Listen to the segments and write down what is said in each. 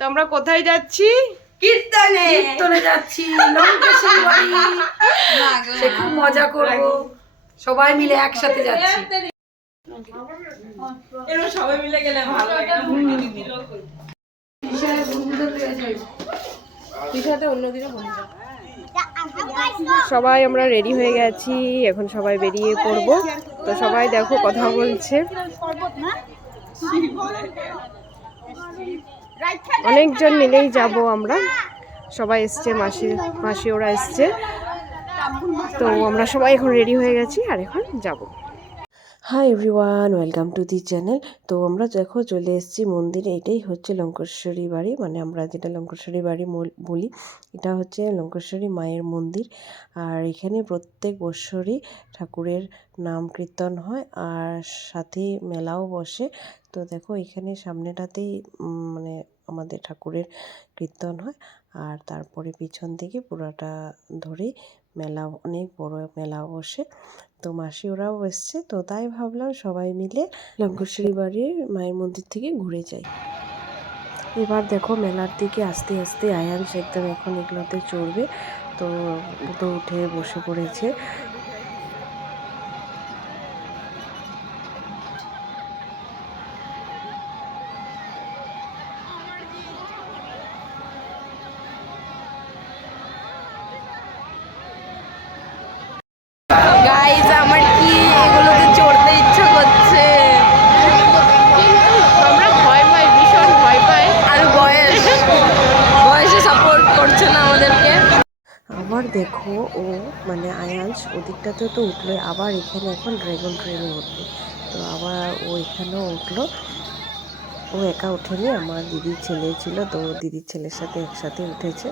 তো আমরা কোথায় যাচ্ছি? কীর্তনে। কীর্তনে যাচ্ছি লঙ্কেশ্বরী বাড়ি। সে খুব মজা করব। সবাই মিলে একসাথে যাচ্ছি। এরকম সবাই মিলে গেলে ভালো। সবাই আমরা রেডি হয়ে গেছি এখন সবাই বেরিয়ে পড়ব। তো সবাই দেখো কথা বলছে। অনেকজন মিলেই যাব আমরা। সবাই এসছে, মাসি মাসি ওরা এসছে। তো আমরা সবাই এখন রেডি হয়ে গেছি আর এখন যাব। Hi everyone welcome to the channel তো আমরা দেখো চলে এসেছি মন্দিরে, এটাই হচ্ছে লঙ্কেশ্বরী বাড়ি। মানে আমরা যেটা লঙ্কেশ্বরী বাড়ি বলি, এটা হচ্ছে লঙ্কেশ্বরী মায়ের মন্দির। আর এখানে প্রত্যেক বৎসরই ঠাকুরের নাম কীর্তন হয় আর সাথে মেলাও বসে। তো দেখো এখানে সামনেটাতেই মানে আমাদের ঠাকুরের কীর্তন হয়। আর তারপরে পিছন থেকে পুরাটা ধরেই মেলা, অনেক বড় মেলা বসে। তো মাসি ওরাও এসছে। তো তাই ভাবলাম সবাই মিলে লঙ্কেশ্বরী বাড়ির মায়ের মন্দির থেকে ঘুরে যাই। এবার দেখো মেলার দিকে আস্তে আস্তে আয়াংশ একদম এখন এগুলোতে চড়বে। তো তো উঠে বসে পড়েছে। আবার দেখো ও মানে আয়াজ ওদিকটাতে তো উঠল, আবার এখানে এখন ড্রেগন ট্রেনে উঠবে তো আবার ও এখানেও উঠল। ও একা ওঠেনি আমার দিদির ছেলে ছিল, তো দিদির ছেলের সাথে একসাথে উঠেছে।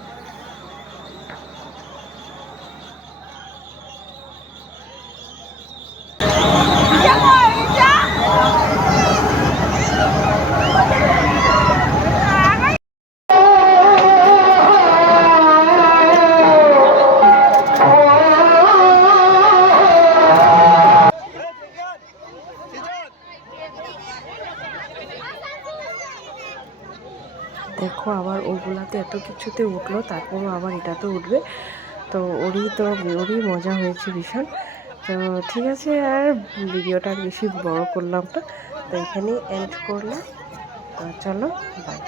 দেখো আবার ওগুলাতে এত কিছুতে উঠল, তারপরও আবার এটাতে উঠবে। তো ওরই তো, ওরই মজা হয়েছে ভীষণ। তো ঠিক আছে, আর ভিডিওটা বেশি বড় করলাম না। তো এখানেই এন্ড করলাম। তো চলো বাই